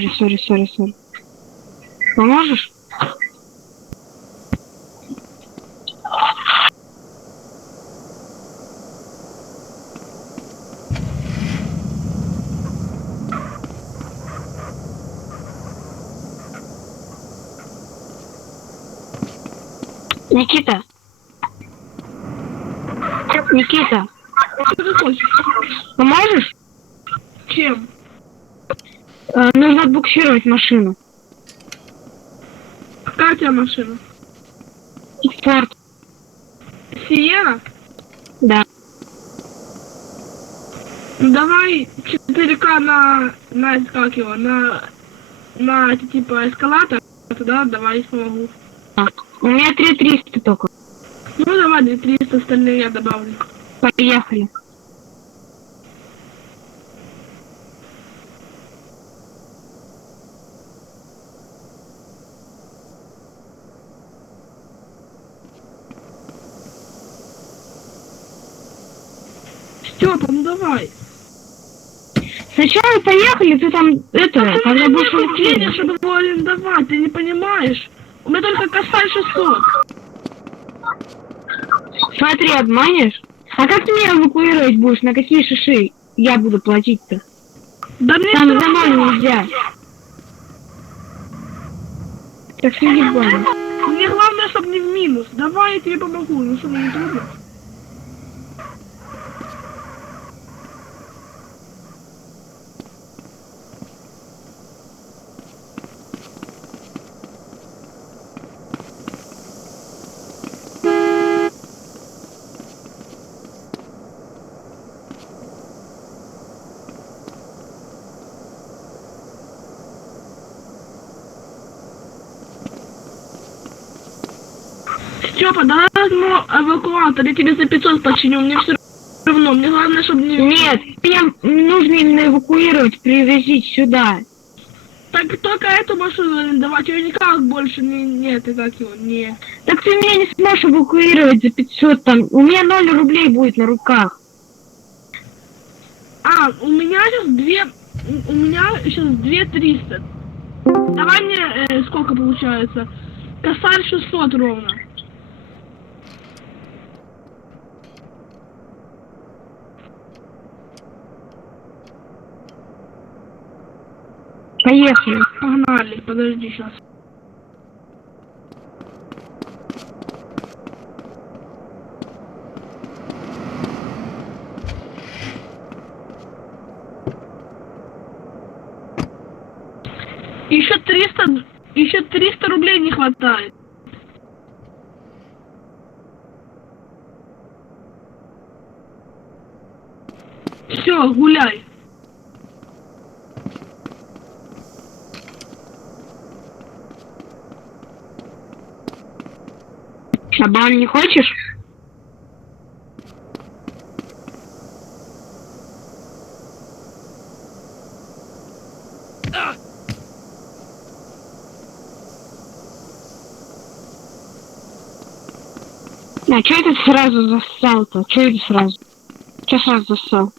Сори. Поможешь? Никита, Что ты хочешь? поможешь? Чем? Нужно отбуксировать машину. Какая у тебя машина? Форд. Сиена? Да. Ну давай 4К на как его, на типа эскалатор, тогда давай смогу. У меня 3300 только. Ну давай 2300, остальные я добавлю. Поехали. Степа, ну давай. Сначала поехали, ты там, когда будешь денег, чтобы его арендовать, ты не понимаешь? У меня только косарь 600. Смотри, обманешь? А как ты меня эвакуировать будешь? На какие шиши я буду платить-то? Да мне Там всё за равно. ноль нельзя. Так ты не понял. Мне главное, чтобы не в минус. Давай я тебе помогу, ну что, мне не трудно. Степа, давай возьму эвакуатор, я тебе за 500 починю, мне все равно, мне главное, чтобы не... Нет, меня нужно именно эвакуировать, привозить сюда. Так только эту машину арендовать, ее никак больше нет, и как его, не... Так ты меня не сможешь эвакуировать за 500 там. У меня 0 рублей будет на руках. А, у меня сейчас 2300. Давай мне, сколько получается? Косарь 600 ровно. Поехали. Погнали, подожди сейчас. Еще 300 рублей не хватает. Все, гуляй. Шабан не хочешь? А что это сразу зассал-то? Что это сразу? Что сразу зассал?